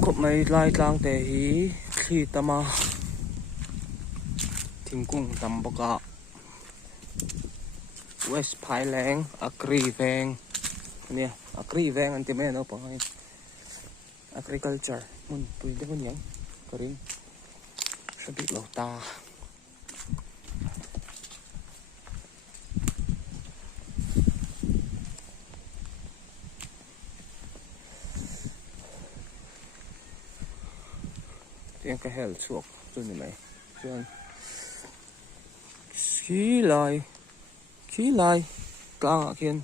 khúc mấy lai lang tệ hí khi tâm à thình cung tầm bọc ạ West Phaileng Agri-veng nè Agri-veng anh tìm mấy nó bằng agriculture mun tùy đến con nhang cái gì sẽ bị lột ta tiếng cái hell chuột rồi này mày khí lại càng ở kiên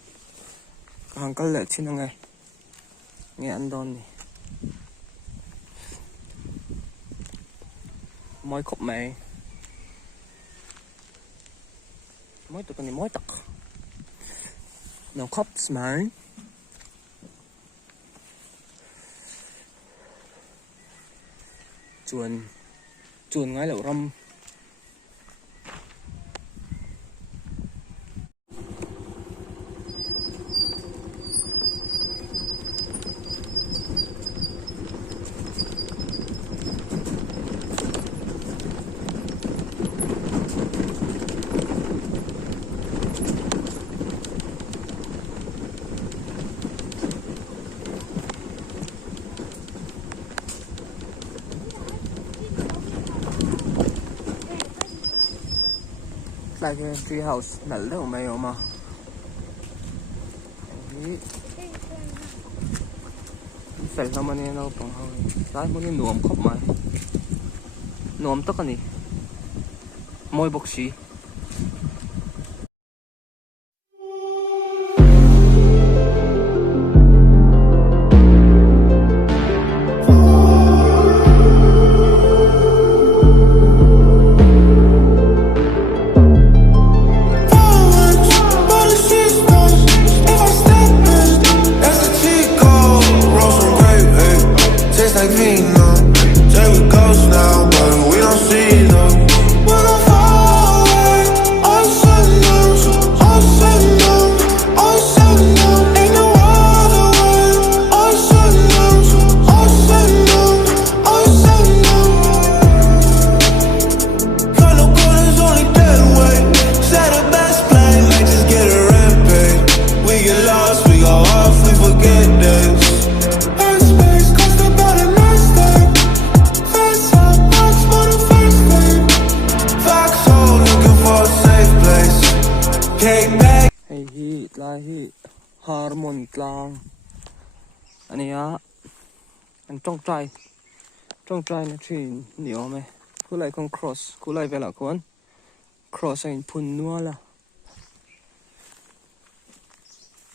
càng cái lệ trên này nghe ăn đòn này mối khóc mày mối tụi con này mối tật nó khóc smile chuồn ngay lẩu râm like a tree house nở đâu mày mà phải làm anh nào bằng hơi lái muốn nuông khóc mày nuông tất cả này môi bốc xí lại harmon lang anh ấy anh trong trai nó chỉ nhiều mày cứ lại con cross cứ lại về là con cross anh phun nua là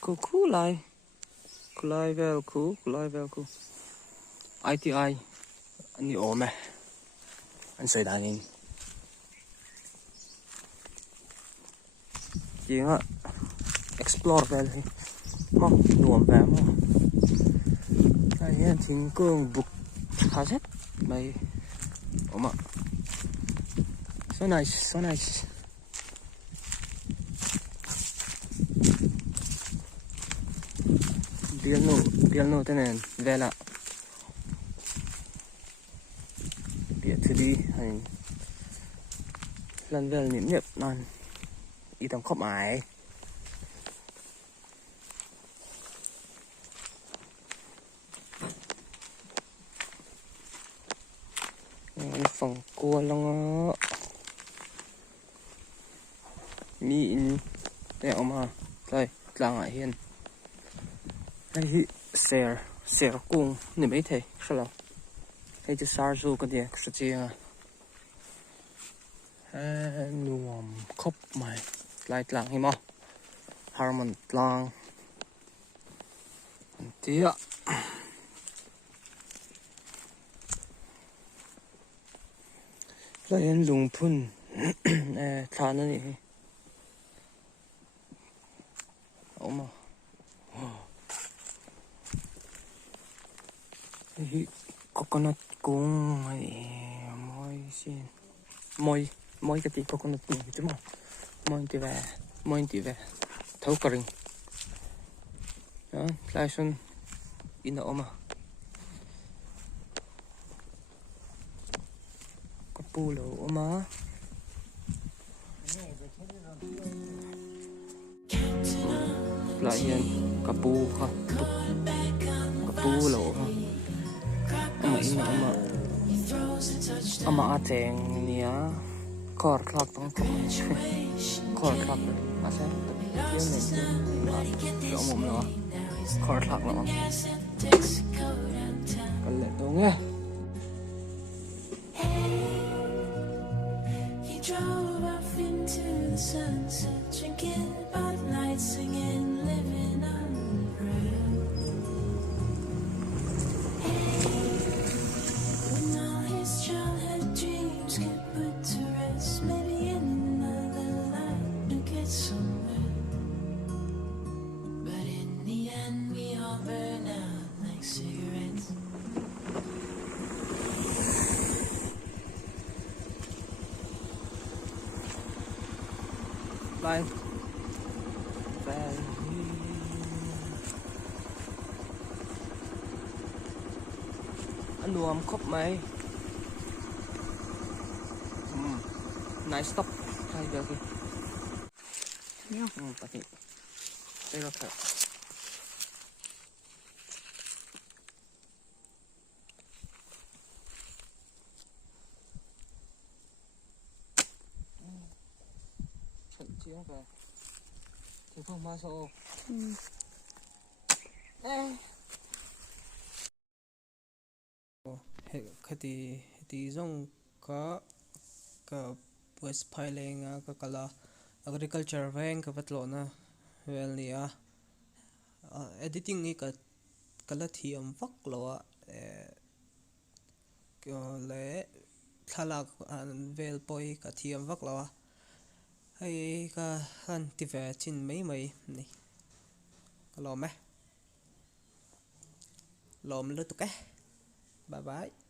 cứ lại về ITI anh nhiều mày anh xây đàn in gì á explore về đi mong nuông về mong cái hiện chính cường bục khá rất mày ôm ạ so nice piano thế này về là biệt thứ đi hành lần về niệm niệm non ý tầm khóc ải phòng cua long mỹ đeo mà đây là ngại hiền đây share cung niệm ấy thế sao là hay chứ sao rồi cái gì cái gì nuông khóc mày lại lang hi mà harmon lang tía lại anh lùng phun thà nó này mà coconut cung môi cái tí coconut này chứ mà môi tí về thấu cà rình đó lại xuân in đó mà pu lỗ mà lại hiện cà pu ha cà pu lỗ ha ama ateng nia kor klak tong kor klak asa tiêu này tiêu mồm nó kor klak nó cần lệ tông nghe Drove off into the sunset, drinking Bud Light, singing, living unreal. When all his childhood dreams get put to rest, maybe in another life we'll get somewhere. But in the end, we all burn out like cigarettes. Bye. Bye. Anh đùa khóc mày. Nice stop. Hay giờ kìa. Nhá. Tạch nhị. Đây là thật. Thật chứ kìa. Thì không mà sao. Ê. Heti zong ka West Phaileng ka kala agriculture veng ka vatlo na well nia editing ni ka kala thiam vak lo le thalak an vel poi ka thiam vak lo hay ka han ti ve chin mai mai ni ka lo me lom lu tu ke bye bye.